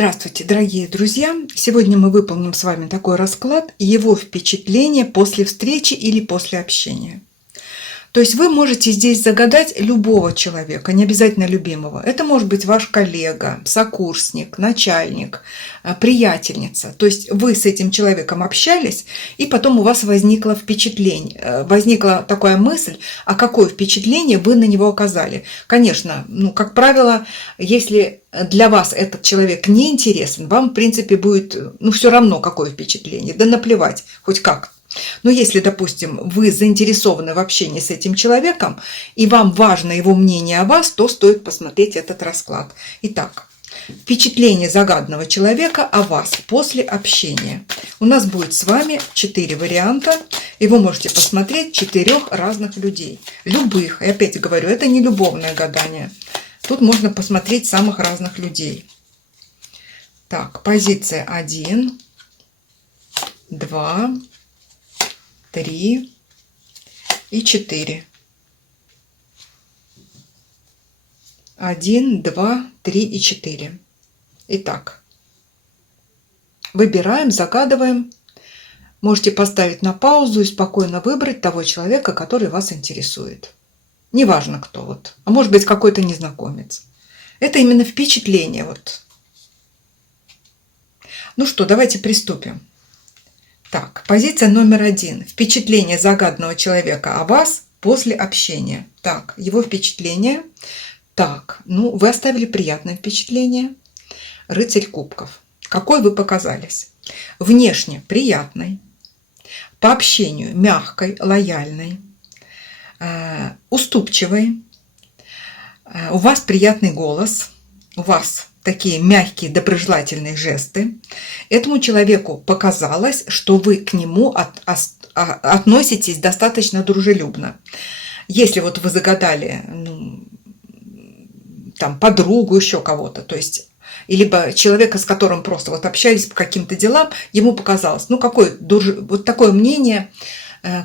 Здравствуйте, дорогие друзья! Сегодня мы выполним с вами такой расклад «Его впечатление после встречи или после общения». То есть вы можете здесь загадать любого человека, не обязательно любимого. Это может быть ваш коллега, сокурсник, начальник, приятельница. То есть вы с этим человеком общались, и потом у вас возникло впечатление, возникла такая мысль, а какое впечатление вы на него оказали. Конечно, как правило, если для вас этот человек не интересен, вам, в принципе, будет все равно, какое впечатление, да наплевать, хоть как. Но если, допустим, вы заинтересованы в общении с этим человеком, и вам важно его мнение о вас, то стоит посмотреть этот расклад. Итак, впечатление загаданного человека о вас после общения. У нас будет с вами 4 варианта, и вы можете посмотреть 4 разных людей. Любых. И опять говорю, это не любовное гадание. Тут можно посмотреть самых разных людей. Так, позиция 1, 2, 3 и 4. 1, 2, 3 и 4. Итак, выбираем, загадываем. Можете поставить на паузу и спокойно выбрать того человека, который вас интересует. Неважно кто, а может быть какой-то незнакомец. Это именно впечатление. Ну что, давайте приступим. Так, позиция номер 1. Впечатление загаданного человека о вас после общения. Так, его впечатление. Так, вы оставили приятное впечатление. Рыцарь кубков. Какой вы показались? Внешне приятный. По общению мягкой, лояльной. Уступчивый. У вас приятный голос. У вас такие мягкие, доброжелательные жесты. Этому человеку показалось, что вы к нему относитесь достаточно дружелюбно. Если вы загадали подругу, еще кого-то, то есть либо человека, с которым просто общались по каким-то делам, ему показалось, такое мнение,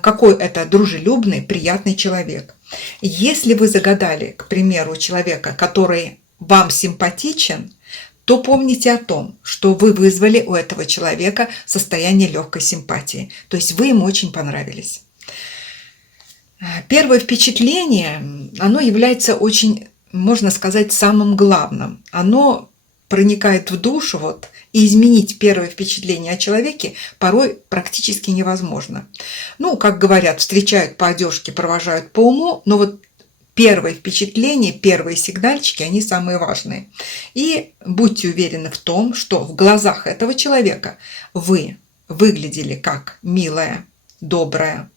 какой это дружелюбный, приятный человек. Если вы загадали, к примеру, человека, который вам симпатичен, то помните о том, что вы вызвали у этого человека состояние легкой симпатии. То есть вы ему очень понравились. Первое впечатление, оно является очень, можно сказать, самым главным. Оно проникает в душу, и изменить первое впечатление о человеке порой практически невозможно. Как говорят, встречают по одежке, провожают по уму, но первые впечатления, первые сигнальчики, они самые важные. И будьте уверены в том, что в глазах этого человека вы выглядели как милая, добрая,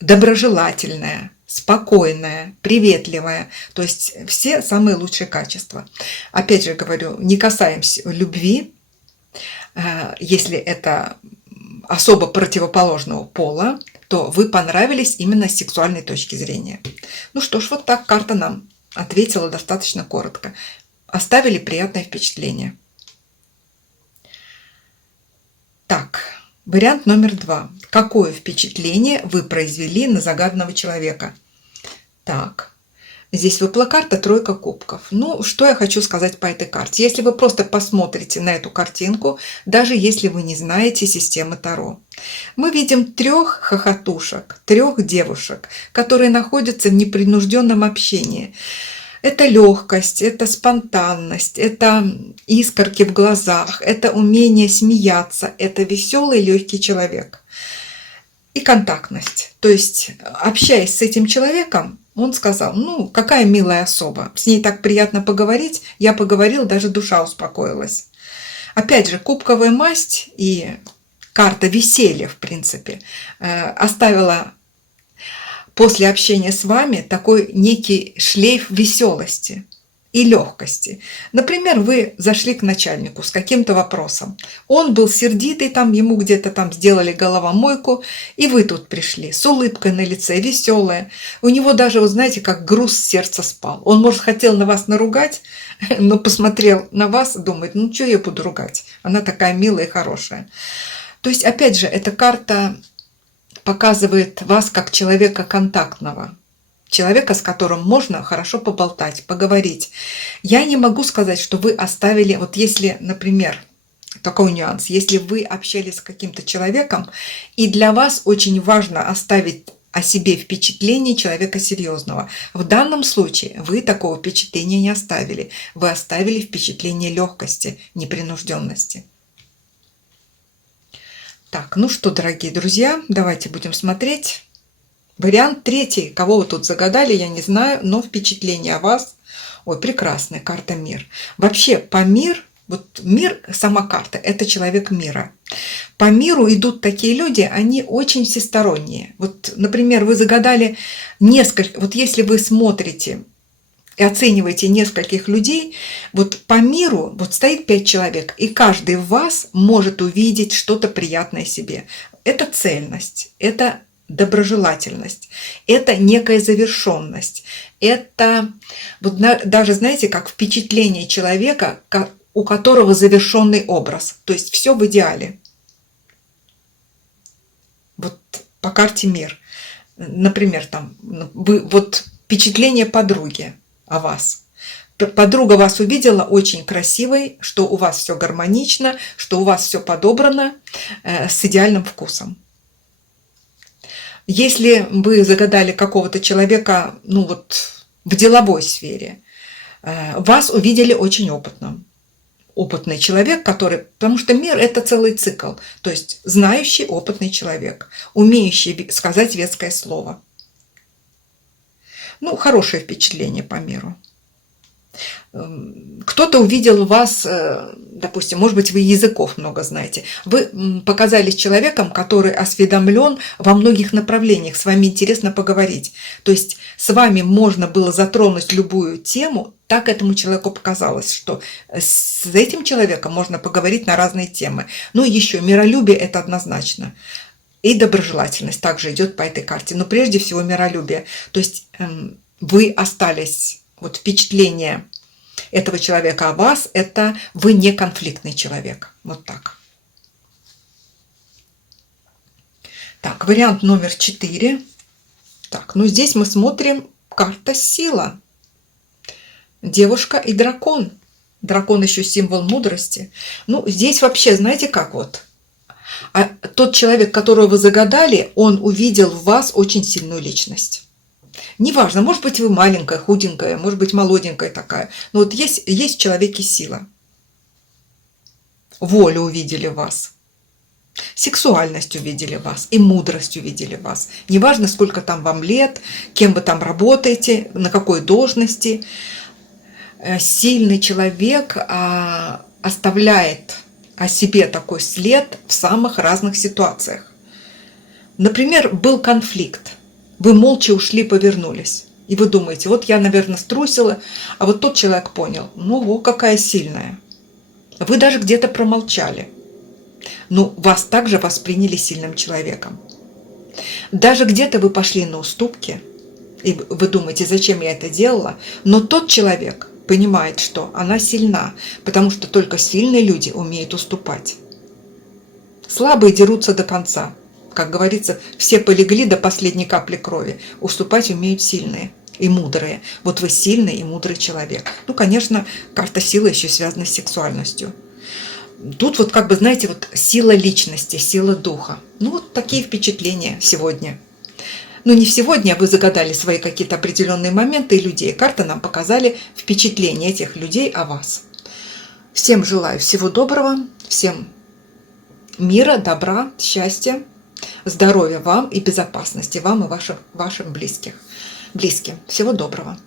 доброжелательная, спокойная, приветливая. То есть все самые лучшие качества. Опять же говорю, не касаемся любви, если это особо противоположного пола, то вы понравились именно с сексуальной точки зрения. Ну что ж, так карта нам ответила достаточно коротко. Оставили приятное впечатление. Так, вариант номер 2. Какое впечатление вы произвели на загаданного человека? Так, здесь выпала карта тройка кубков. Что я хочу сказать по этой карте? Если вы просто посмотрите на эту картинку, даже если вы не знаете системы Таро, мы видим 3 хохотушек, 3 девушек, которые находятся в непринужденном общении. Это легкость, это спонтанность, это искорки в глазах, это умение смеяться, это веселый, легкий человек. И контактность. То есть, общаясь с этим человеком, он сказал, какая милая особа, с ней так приятно поговорить, я поговорил, даже душа успокоилась. Опять же, кубковая масть и карта веселья, в принципе, оставила после общения с вами такой некий шлейф веселости и легкости. Например, вы зашли к начальнику с каким-то вопросом. Он был сердитый, ему где-то сделали головомойку, и вы тут пришли с улыбкой на лице, веселая. У него даже, знаете, как груз с сердца спал. Он, может, хотел на вас наругать, но посмотрел на вас и думает, что я буду ругать? Она такая милая и хорошая. То есть, опять же, эта карта показывает вас как человека контактного. человека, с которым можно хорошо поболтать, поговорить. Я не могу сказать, что вы оставили, вот если, например, такой нюанс, если вы общались с каким-то человеком, и для вас очень важно оставить о себе впечатление человека серьезного. В данном случае вы такого впечатления не оставили. Вы оставили впечатление легкости, непринужденности. Так, ну что, дорогие друзья, давайте будем смотреть. Вариант третий. Кого вы тут загадали, я не знаю, но впечатление о вас. Ой, прекрасная карта «Мир». Вообще, по мир, вот мир, сама карта, это человек мира. По миру идут такие люди, они очень всесторонние. Вот, например, вы загадали несколько, вот если вы смотрите и оцениваете нескольких людей, вот по миру вот стоит 5 человек, и каждый в вас может увидеть что-то приятное себе. Это цельность, это доброжелательность, это некая завершенность, это вот даже, знаете, как впечатление человека, у которого завершенный образ, то есть все в идеале. Вот по карте «Мир». Например, там, вы, вот впечатление подруги о вас. Подруга вас увидела очень красивой, что у вас все гармонично, что у вас все подобрано с идеальным вкусом. Если вы загадали какого-то человека, ну вот в деловой сфере, вас увидели очень опытным. Опытный человек, который... Потому что мир – это целый цикл. То есть знающий, опытный человек, умеющий сказать веское слово. Ну, хорошее впечатление по миру. Кто-то увидел вас, допустим, может быть, вы языков много знаете. Вы показались человеком, который осведомлен во многих направлениях, с вами интересно поговорить. То есть с вами можно было затронуть любую тему, так этому человеку показалось, что с этим человеком можно поговорить на разные темы. Ну и еще миролюбие – это однозначно. И доброжелательность также идет по этой карте. Но прежде всего миролюбие. То есть вы остались... Вот впечатление этого человека о вас – это вы не конфликтный человек. Вот так. Так, вариант номер 4. Так, ну здесь мы смотрим карта «Сила». Девушка и дракон. Дракон еще символ мудрости. Ну, здесь вообще, знаете как вот? Тот человек, которого вы загадали, он увидел в вас очень сильную личность. Неважно, может быть, вы маленькая, худенькая, может быть, молоденькая такая. Но вот есть в человеке сила. Волю увидели в вас. Сексуальность увидели в вас. И мудрость увидели в вас. Неважно, сколько там вам лет, кем вы там работаете, на какой должности. Сильный человек оставляет о себе такой след в самых разных ситуациях. Например, был конфликт. Вы молча ушли, повернулись. И вы думаете, вот я, наверное, струсила, а вот тот человек понял, ну, вот какая сильная. Вы даже где-то промолчали. Ну, вас также восприняли сильным человеком. Даже где-то вы пошли на уступки, и вы думаете, зачем я это делала, но тот человек понимает, что она сильна, потому что только сильные люди умеют уступать. Слабые дерутся до конца. Как говорится, все полегли до последней капли крови. Уступать умеют сильные и мудрые. Вот вы сильный и мудрый человек. Ну, конечно, карта силы еще связана с сексуальностью. Тут вот как бы, знаете, вот сила личности, сила духа. Ну, вот такие впечатления сегодня. Ну, не сегодня, а вы загадали свои какие-то определенные моменты и людей. Карты нам показали впечатления этих людей о вас. Всем желаю всего доброго, всем мира, добра, счастья. Здоровья вам и безопасности вам и вашим близким. Всего доброго.